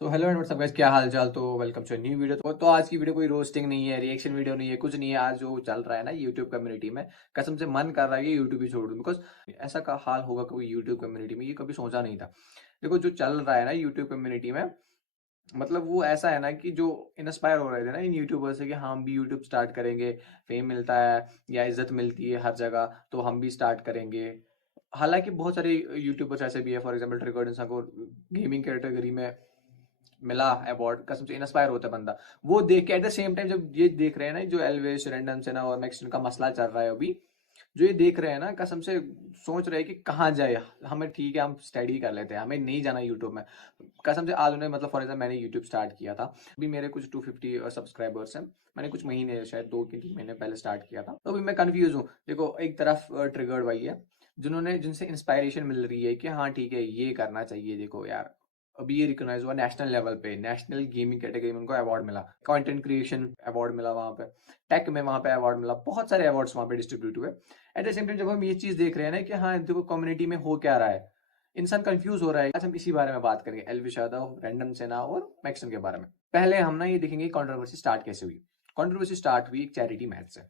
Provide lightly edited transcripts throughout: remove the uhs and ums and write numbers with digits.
So hello and WhatsApp guys, क्या हाल चाल। तो वेलकम टू न्यू वीडियो। तो आज की वीडियो कोई रोस्टिंग नहीं है, रिएक्शन वीडियो नहीं है, कुछ नहीं है। आज जो चल रहा है ना यूट्यूब कम्युनिटी में, कसम से मन कर रहा है कि यूट्यूब ही छोड़ दूं। बिकॉज ऐसा का हाल होगा कोई यूट्यूब कम्युनिटी में, ये कभी सोचा नहीं था। देखो जो चल रहा है ना यूट्यूब कम्युनिटी में, मतलब वो ऐसा है ना कि जो इंस्पायर हो रहे थे ना इन यूट्यूबर से कि हम भी यूट्यूब स्टार्ट करेंगे, फेम मिलता है या इज्जत मिलती है हर जगह, तो हम भी स्टार्ट करेंगे। हालांकि बहुत सारे यूट्यूबर्स ऐसे भी है, फॉर एग्जाम्पल ट्रिगर्ड इंसान को गेमिंग कैटेगरी में मिला अवार्ड, कसम से इंस्पायर होता है बंदा। वो देख के एट द सेम टाइम जब ये देख रहे हैं ना, जो एल्वेस रैंडम से ना और मैक्सिन का मसला चल रहा है अभी, जो ये देख रहे हैं ना, कसम से सोच रहे हैं कि कहाँ जाए। हमें ठीक है, हम स्टडी कर लेते हैं, हमें नहीं जाना यूट्यूब में। कसम से आज उन्हें, मतलब फॉर एग्जाम्पल मैंने यूट्यूब स्टार्ट किया था, अभी मेरे कुछ 250 सब्सक्राइबर्स हैं। मैंने कुछ महीने, शायद 2 3 महीने पहले स्टार्ट किया था, तो अभी मैं कंफ्यूज हूँ। देखो एक तरफ ट्रिगर्ड भाई है, जिन्होंने जिनसे इंस्पायरेशन मिल रही है कि हाँ ठीक है ये करना चाहिए। देखो यार, अभी ये रिकॉग्नाइज हुआ नेशनल लेवल पे, नेशनल गेमिंग कैटेगरी में उनको अवार्ड मिला, कंटेंट क्रिएशन अवार्ड मिला वहां पे, टेक में वहां पे अवार्ड मिला, बहुत सारे अवार्ड्स वहां पे डिस्ट्रीब्यूट हुए। एट द सेम टाइम जब हम ये चीज देख रहे हैं ना कि हाँ देखो कम्युनिटी में हो क्या रहा है, इंसान कंफ्यूज हो रहा है। आज हम इसी बारे में बात करेंगे, एल्विश यादव, रैंडम सेना और मैक्सन के बारे में। पहले हम ना ये देखेंगे कंट्रोवर्सी स्टार्ट कैसे हुई। कंट्रोवर्सी स्टार्ट हुई एक चैरिटी मैच से,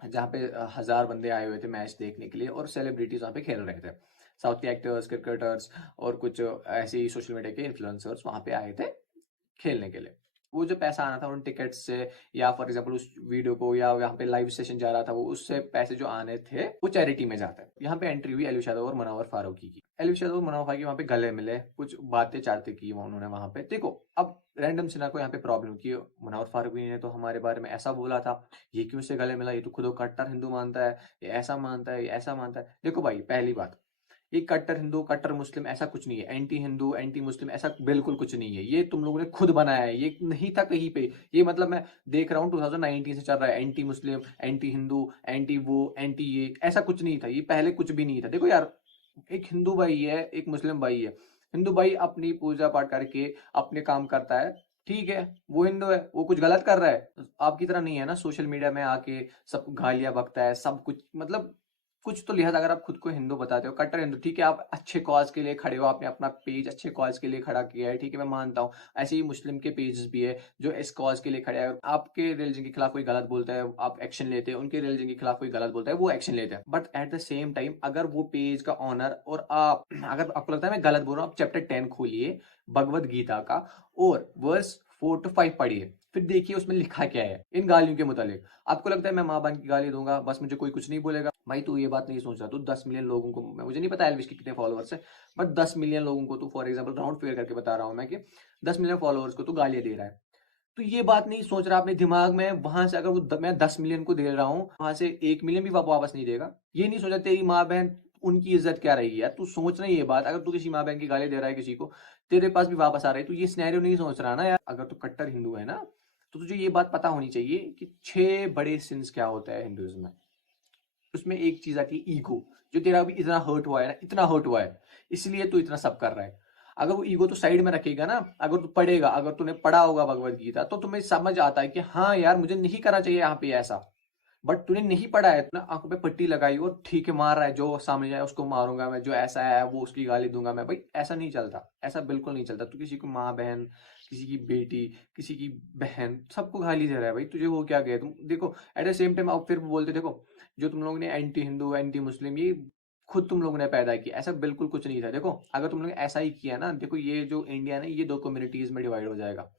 जहाँ पे 1000 बंदे आए हुए थे मैच देखने के लिए, और सेलिब्रिटीज वहाँ पे खेल रहे थे। साउथ के एक्टर्स, क्रिकेटर्स और कुछ ऐसे ही सोशल मीडिया के इन्फ्लुएंसर्स वहाँ पे आए थे खेलने के लिए। वो जो पैसा आना था उन टिकट्स से, या फॉर एग्जांपल उस वीडियो को, या यहाँ पे लाइव सेशन जा रहा था वो, उससे पैसे जो आने थे वो चैरिटी में जाते हैं। यहाँ पे एंट्री हुई एलविश यादव और मुनव्वर फारूकी की। एलविश यादव और मुनव्वर फारूकी वहाँ पे गले मिले, कुछ बातें चाहते की उन्होंने वहां पे। देखो अब रैंडम सिन्हा को यहाँ पे प्रॉब्लम की, मुनव्वर फारूकी ने तो हमारे बारे में ऐसा बोला था, ये क्यों से गले मिला, ये तो खुद को कट्टर हिंदू मानता है, ये ऐसा मानता है, ये ऐसा मानता है। देखो भाई पहली बात, ये कट्टर हिंदू कट्टर मुस्लिम ऐसा कुछ नहीं है, एंटी हिंदू एंटी मुस्लिम ऐसा बिल्कुल कुछ नहीं है। ये तुम लोगों ने खुद बनाया है, ये नहीं था कहीं पे। ये मतलब मैं देख रहा हूँ 2019 से चल रहा है, anti Muslim anti Hindu anti वो एंटी ये, ऐसा कुछ नहीं था, ये पहले कुछ भी नहीं था। देखो यार, एक हिंदू भाई है, एक मुस्लिम भाई है। हिंदू भाई अपनी पूजा पाठ करके अपने काम करता है, ठीक है, वो हिंदू है, वो कुछ गलत कर रहा है, आपकी तरह नहीं है ना सोशल मीडिया में आके सब गालियां बकता है सब कुछ। मतलब कुछ तो लिहाज, अगर आप खुद को हिंदू बताते हो, कट्टर हिंदू, ठीक है, आप अच्छे कॉज के लिए खड़े हो, आपने अपना पेज अच्छे कॉज के लिए खड़ा किया है, ठीक है, मैं मानता हूँ। ऐसे ही मुस्लिम के पेजेस भी है जो इस कॉज के लिए खड़े हैं। आपके रिलीजन के खिलाफ कोई गलत बोलता है, आप एक्शन लेते हैं, उनके रिलीजन के खिलाफ कोई गलत बोलता है, वो एक्शन लेते हैं। But at the same time अगर वो पेज का ऑनर, और आप, अगर आपको लगता है मैं गलत बोल रहा हूँ, आप चैप्टर 10 खोलिए भगवत गीता का, और वर्स 4 to 5 पढ़िए, फिर देखिए उसमें लिखा क्या है इन गालियों के मुतालिक। आपको लगता है मैं माँ बहन की गाली दूंगा बस मुझे कोई कुछ नहीं बोलेगा? भाई तू ये बात नहीं सोच रहा, तू 10 मिलियन लोगों को, मुझे नहीं पता एल्विश के कितने फॉलोअर्स है, बट 10 मिलियन लोगों को तू, फॉर एग्जाम्पल राउंड फिगर करके बता रहा हूं मैं, कि 10 मिलियन फॉलोअर्स को तू गालियां दे रहा है। तो ये बात नहीं सोच रहा अपने दिमाग में, वहां से अगर मैं 10 मिलियन को दे रहा हूँ, वहां से 1 मिलियन भी वापस नहीं देगा। ये नहीं सोचा तेरी माँ बहन, उनकी इज्जत क्या रहेगी यार। तू सोच रही ये बात, अगर तू किसी माँ बहन की गाली दे रहा है किसी को, तेरे पास भी वापस आ रही है, तू ये सिनेरियो नहीं सोच रहा ना यार। अगर तू कट्टर हिंदू है ना, तो तुझे ये बात पता होनी चाहिए कि 6 बड़े सिंस क्या होता है हिंदुइज्म में। उसमें एक चीज आती है ईगो, जो तेरा अभी इतना हर्ट हुआ है ना, इतना हर्ट हुआ है, इसलिए तू इतना सब कर रहा है। अगर वो ईगो तो साइड में रखेगा ना, अगर तू पढ़ेगा, अगर तूने पढ़ा होगा भगवत गीता, तो तुम्हें समझ आता है कि हाँ यार मुझे नहीं करना चाहिए यहाँ पे ऐसा। बट तूने नहीं पढ़ा है, तूने आंखों पे पट्टी लगाई और ठीक है मार रहा है, जो सामने जाए उसको मारूंगा मैं, जो ऐसा है वो उसकी गाली दूंगा मैं। भाई ऐसा नहीं चलता, ऐसा बिल्कुल नहीं चलता। तू किसी को माँ बहन, किसी की बेटी, किसी की बहन, सबको गाली दे रहा है। भाई तुझे हो क्या गया? तुम देखो एट द सेम टाइम आप फिर बोलते, देखो जो तुम लोगों ने एंटी हिंदू एंटी मुस्लिम, ये खुद तुम लोगों ने पैदा किया, ऐसा बिल्कुल कुछ नहीं था। देखो अगर तुम लोग ने ऐसा ही किया ना, देखो ये जो इंडिया है ना, ये 2 कम्युनिटीज में डिवाइड हो जाएगा।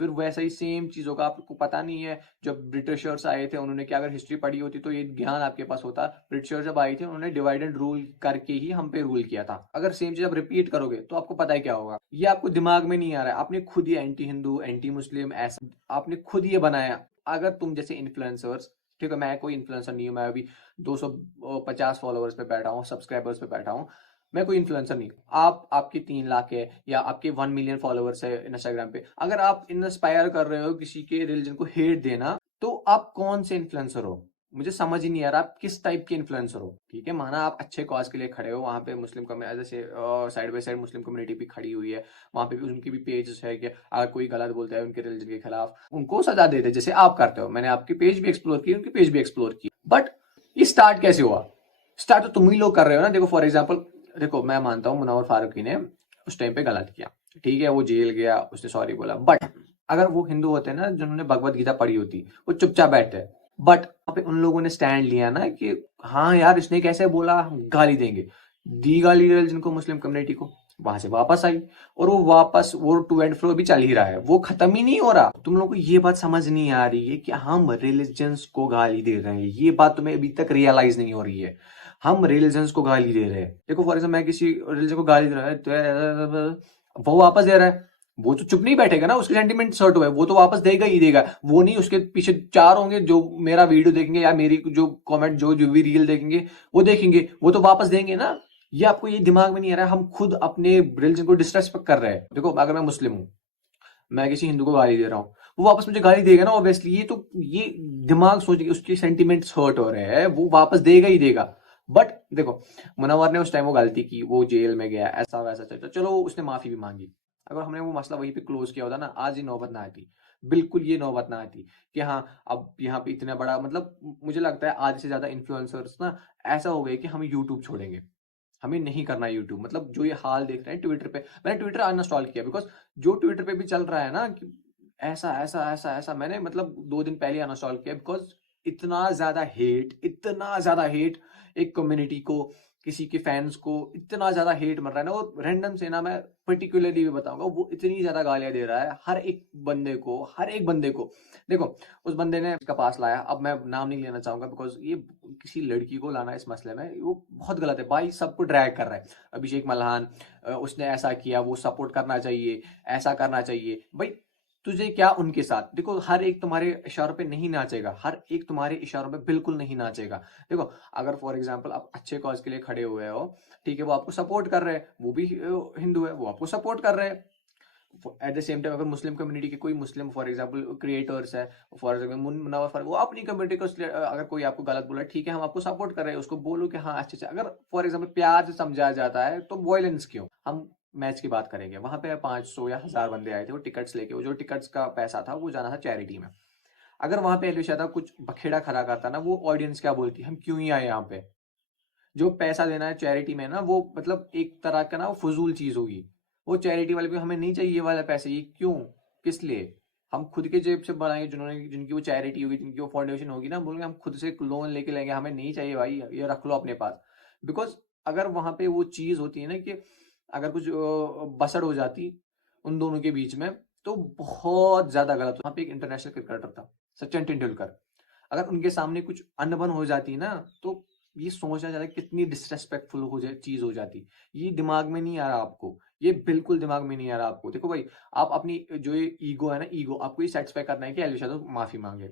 फिर वैसा ही सेम चीज होगा। आपको पता नहीं है जब ब्रिटिशर्स आए थे, उन्होंने क्या, अगर हिस्ट्री पढ़ी होती तो ये ज्ञान आपके पास होता। ब्रिटिशर्स जब आए थे उन्होंने डिवाइड एंड रूल करके ही हम पे रूल किया था। अगर सेम चीज आप रिपीट करोगे तो आपको पता है क्या होगा। ये आपको दिमाग में नहीं आ रहा है, आपने खुद ये एंटी हिंदू एंटी मुस्लिम ऐसा आपने खुद ये बनाया। अगर तुम जैसे इन्फ्लुएंसर्स, ठीक है, मैं कोई इन्फ्लुएंसर नहीं हूँ, मैं अभी 250 फॉलोअर्स पे बैठा हूँ, सब्सक्राइबर्स पे बैठा हूँ, मैं कोई इन्फ्लुएंसर नहीं। आप, आपके 3 लाख है या आपके 1 मिलियन फॉलोअर्स है इंस्टाग्राम पे, अगर आप इंस्पायर कर रहे हो किसी के रिलीजन को हेट देना, तो आप कौन से इन्फ्लुएंसर हो? मुझे समझ ही नहीं आ रहा आप किस टाइप के इन्फ्लुएंसर हो। ठीक है, माना आप अच्छे कॉज के लिए खड़े हो, वहां पे मुस्लिम कम्युनिटी, जैसे side by side Muslim community भी खड़ी हुई है, वहां पे भी उनकी भी पेजेस है कि अगर कोई गलत बोलता है उनके रिलीजन के खिलाफ, उनको सजा देते जैसे आप करते हो। मैंने आपकी पेज भी एक्सप्लोर की, उनकी पेज भी एक्सप्लोर की, बट ये स्टार्ट कैसे हुआ? स्टार्ट तो तुम ही लोग कर रहे हो ना। देखो फॉर एग्जाम्पल, देखो मैं मानता हूँ मुनव्वर फारूकी ने उस टाइम पे गलत किया, ठीक है, वो जेल गया, उसने सॉरी बोला, बट अगर वो हिंदू होते ना जिन्होंने भगवत गीता पढ़ी होती, वो चुपचाप बैठते। बट वहां पे उन लोगों ने स्टैंड लिया ना कि हाँ यार इसने कैसे बोला, हम गाली देंगे। दी गाली जिनको मुस्लिम कम्युनिटी को, वहां से वापस आई, और वो वापस वो टू एंड फ्रो भी चल ही रहा है, वो खत्म ही नहीं हो रहा। तुम लोगों को ये बात समझ नहीं आ रही है कि हम रिलीजन्स को गाली दे रहे हैं, ये बात तुम्हें अभी तक रियलाइज नहीं हो रही है। हम रिलीजन्स को गाली दे रहे हैं। देखो फॉर एग्जाम्पल, मैं किसी रिलीजन को गाली दे रहा है तो वो वापस दे रहा है, वो तो चुप नहीं बैठेगा ना, उसके सेंटीमेंट सर्ट हुए, वो तो वापस देगा ही देगा। वो नहीं, उसके पीछे चार होंगे जो मेरा वीडियो देखेंगे या मेरी जो कमेंट जो भी रील देखेंगे वो देखेंगे, वो तो वापस देंगे ना। ये आपको ये दिमाग में नहीं आ रहा है, हम खुद अपने रिलीजन को डिसरेस्पेक्ट कर रहे हैं। देखो अगर मैं मुस्लिम हूं, मैं किसी हिंदू को गाली दे रहा हूँ, वो वापस मुझे गाली देगा ना ऑब्वियसली। ये दिमाग सोच के उसके सेंटीमेंट्स हर्ट हो रहे हैं, वो वापस देगा ही देगा। बट देखो, मुनव्वर ने उस टाइम वो गलती की, वो जेल में गया, ऐसा वैसा, चलो उसने माफी भी मांगी। अगर हमने वो मसला वहीं पे क्लोज किया होता ना, आज ये नौबत ना आती, बिल्कुल ये नौबत ना आती कि हाँ अब यहाँ पे इतना बड़ा, मतलब मुझे लगता है आज से ज्यादा इन्फ्लुएंसर्स ना ऐसा हो गए कि हम यूट्यूब छोड़ेंगे, हमें नहीं करना यूट्यूब। मतलब जो ये हाल देख रहे हैं ट्विटर पे, मैंने ट्विटर अनइंस्टॉल किया बिकॉज जो ट्विटर पे भी चल रहा है ना कि ऐसा ऐसा ऐसा ऐसा, मैंने मतलब 2 दिन पहले अनइंस्टॉल किया बिकॉज इतना ज्यादा हेट एक कम्युनिटी को, किसी के फैंस को इतना ज्यादा हेट मिल रहा है ना। और रैंडम से ना, मैं पर्टिकुलरली भी बताऊंगा, वो इतनी ज्यादा गालियां दे रहा है हर एक बंदे को। देखो उस बंदे ने इसका पास लाया, अब मैं नाम नहीं लेना चाहूंगा बिकॉज ये किसी लड़की को लाना इस मसले में वो बहुत गलत है भाई, सबको ड्रैग कर रहा है। अभिषेक मल्हान, उसने ऐसा किया, वो सपोर्ट करना चाहिए, ऐसा करना चाहिए। भाई तुझे क्या उनके साथ, देखो हर एक तुम्हारे इशारों पे नहीं नाचेगा, हर एक तुम्हारे इशारों पे बिल्कुल नहीं नाचेगा। देखो अगर फॉर एग्जाम्पल आप अच्छे कॉज के लिए खड़े हुए हो, ठीक है, वो आपको सपोर्ट कर रहे हैं, वो भी हिंदू है, वो आपको सपोर्ट कर रहे हैं। एट द सेम टाइम अगर मुस्लिम कम्युनिटी के कोई मुस्लिम फॉर एग्जांपल क्रिएटर्स है, फॉर एग्जांपल मुनव्वर, वो अपनी कम्युनिटी को अगर कोई आपको गलत बोला, ठीक है हम आपको सपोर्ट कर रहे हैं, उसको बोलो कि हाँ अच्छे से। अगर फॉर एग्जांपल प्यार से समझाया जाता है तो वॉयलेंस क्यों। हम मैच की बात करेंगे, वहां पे 500 या 1000 बंदे आए थे, वो टिकट्स लेके, वो जो टिकट्स का पैसा था वो जाना था चैरिटी में। अगर वहां पे एलवी यादव कुछ बखेड़ा खड़ा करता ना, वो ऑडियंस क्या बोलती, हम क्यों ही आए यहाँ पे। जो पैसा देना है चैरिटी में ना, वो मतलब एक तरह का ना वो फजूल चीज होगी। वो चैरिटी वाले भी हमें नहीं चाहिए ये वाला पैसे, ये क्यों, किस लिए। हम खुद के जेब से बनाएंगे, जिन्होंने जिनकी वो चैरिटी होगी, जिनकी वो फाउंडेशन होगी ना, बोलेंगे हम खुद से लोन लेके लेंगे, हमें नहीं चाहिए भाई, ये रख लो अपने पास। बिकॉज अगर वहां पे वो चीज होती है ना कि अगर कुछ बसड़ हो जाती उन दोनों के बीच में, तो बहुत ज्यादा गलत। वहां पे एक इंटरनेशनल क्रिकेटर था, सचिन तेंदुलकर, अगर उनके सामने कुछ अनबन हो जाती ना, तो ये सोचना चाहता है कितनी डिसरेस्पेक्टफुल हो जाए चीज हो जाती। ये दिमाग में नहीं आ रहा आपको, ये बिल्कुल दिमाग में नहीं आ रहा आपको। देखो भाई, आप अपनी जो ये ईगो है ना, ईगो आपको ये सेटिस्फाई करना है कि एलवी यादव माफी मांगे,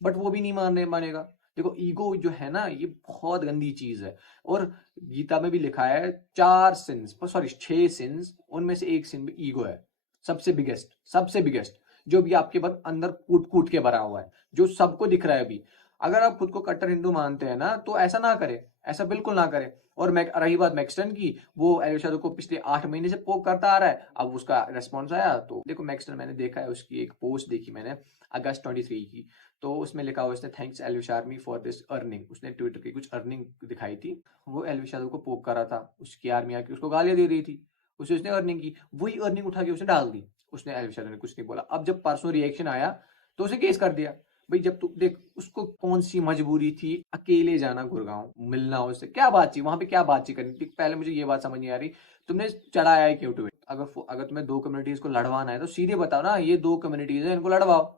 बट वो भी नहीं मानेगा। देखो ईगो जो है ना, ये बहुत गंदी चीज है। और गीता में भी लिखा है 4 सिंस, सॉरी 6 सिंस, उनमें से एक सिन भी ईगो है, सबसे बिगेस्ट जो भी आपके अंदर कूट कूट के भरा हुआ है, जो सबको दिख रहा है अभी। अगर आप खुद को कट्टर हिंदू मानते हैं ना, तो ऐसा ना करें, ऐसा बिल्कुल ना करें। और रही बात मैक्सटन की, वो एलवी यादव को पिछले 8 महीने से पोक करता आ रहा है, अब उसका रेस्पॉन्स आया। तो देखो मैक्सटन, मैंने देखा है उसकी एक पोस्ट देखी मैंने अगस्त 23 की, तो उसमें लिखा हुआ उसने थैंक्स एलवी आर्मी फॉर दिस अर्निंग, उसने ट्विटर की कुछ अर्निंग दिखाई थी। वो एलवी यादव को पोक कर रहा था, उसकी आर्मी आके उसको गालियां दे रही थी, उसने अर्निंग की, वही अर्निंग उठा के उसने डाल दी। उसने एलवी यादव ने कुछ नहीं बोला। अब जब परसों रिएक्शन आया तो उसे केस कर दिया। भाई जब तू देख, उसको कौन सी मजबूरी थी अकेले जाना गुड़गांव, मिलना उससे, क्या बात थी वहां पे, क्या बातचीत करनी थी। पहले मुझे ये बात समझ नहीं आ रही, तुमने चढ़ाया है क्यों ट्वीट। अगर तुम्हें दो कम्युनिटीज को लड़वाना है तो सीधे बताओ ना, ये दो कम्युनिटीज है, इनको लड़वाओ।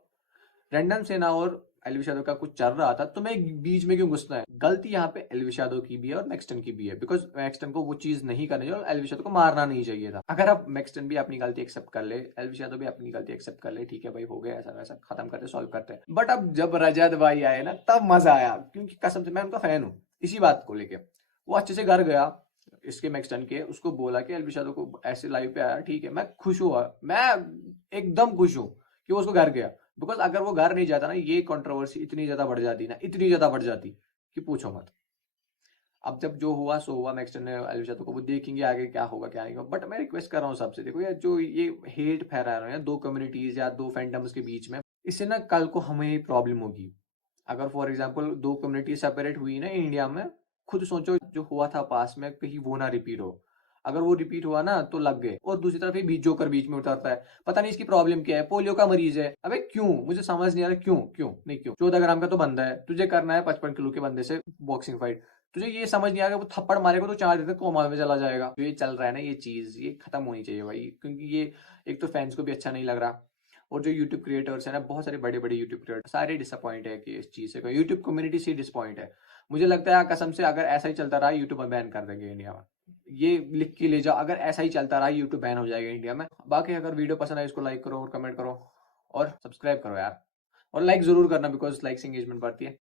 रैंडम सेना और एलविश यादव का कुछ चल रहा था, तुम्हें बीच में क्यों घुसना है। गलती यहाँ पे एलविश यादव की भी है और मैक्सटन की भी है, बिकॉज मैक्सटन को वो चीज नहीं करनी चाहिए और एलविश यादव को मारना नहीं चाहिए था। अगर अब मैक्सटन भी अपनी गलती एक्सेप्ट कर ले, एलविश यादव भी अपनी गलती एक्सेप्ट कर ले, ठीक है भाई हो गया, ऐसा वैसा खत्म करते, सॉल्व करते। बट अब जब रजत भाई आए ना, तब मजा आया, क्योंकि कसम से मैं उनका फैन हूँ इसी बात को लेके। वो अच्छे से घर गया, इसके मैक्सटन के, उसको बोला कि एलविश यादव को ऐसे लाइव पे आया, ठीक है, मैं खुश हुआ, मैं एकदम खुश हूँ कि वो उसको घर गया। बिकॉज अगर वो घर नहीं जाता ना, ये कंट्रोवर्सी इतनी ज्यादा बढ़ जाती ना, इतनी ज्यादा बढ़ जाती कि पूछो मत। अब जब जो हुआ सो हुआ, नेक्स्ट ने अलविदा को वो देखेंगे आगे क्या होगा क्या नहीं होगा। बट मैं रिक्वेस्ट कर रहा हूँ सबसे, देखो यार जो ये हेट फैला रहे हैं दो कम्युनिटीज या दो फैंडम्स के बीच में, इससे ना कल को हमें प्रॉब्लम होगी। अगर फॉर एग्जाम्पल दो कम्युनिटी सेपरेट हुई ना इंडिया में, खुद सोचो जो हुआ था पास में कहीं वो ना रिपीट हो। अगर वो रिपीट हुआ ना तो लग गए। और दूसरी तरफ ये बीच जोकर बीच में उतरता है, पता नहीं इसकी प्रॉब्लम क्या है, पोलियो का मरीज है। अबे क्यों, मुझे समझ नहीं आ रहा क्यों क्यों नहीं क्यों। 14 ग्राम का तो बंदा है, तुझे करना है 55 किलो के बंदे से बॉक्सिंग फाइट, तुझे ये समझ नहीं आ रहा वो थप्पड़ मारेगा तो 4 दिन तक कोमा में चला जाएगा। जो ये चल रहा है ना ये चीज, ये खत्म होनी चाहिए भाई, क्योंकि ये एक तो फैंस को भी अच्छा नहीं लग रहा, और जो यूट्यूब क्रिएटर्स है ना, बहुत सारे बड़े बड़े यूट्यूब क्रिएटर सारे डिसअपॉइंट है कि इस चीज से, यूट्यूब कम्युनिटी से डिसअपॉइंट है। मुझे लगता है कसम से अगर ऐसा ही चलता रहा यूट्यूब बैन कर देंगे इंडिया में। ये लिख के ले जाओ, अगर ऐसा ही चलता रहा यूट्यूब बैन हो जाएगा इंडिया में। बाकी अगर वीडियो पसंद आए इसको लाइक करो और कमेंट करो और सब्सक्राइब करो यार, और लाइक जरूर करना बिकॉज लाइक से एंगेजमेंट बढ़ती है।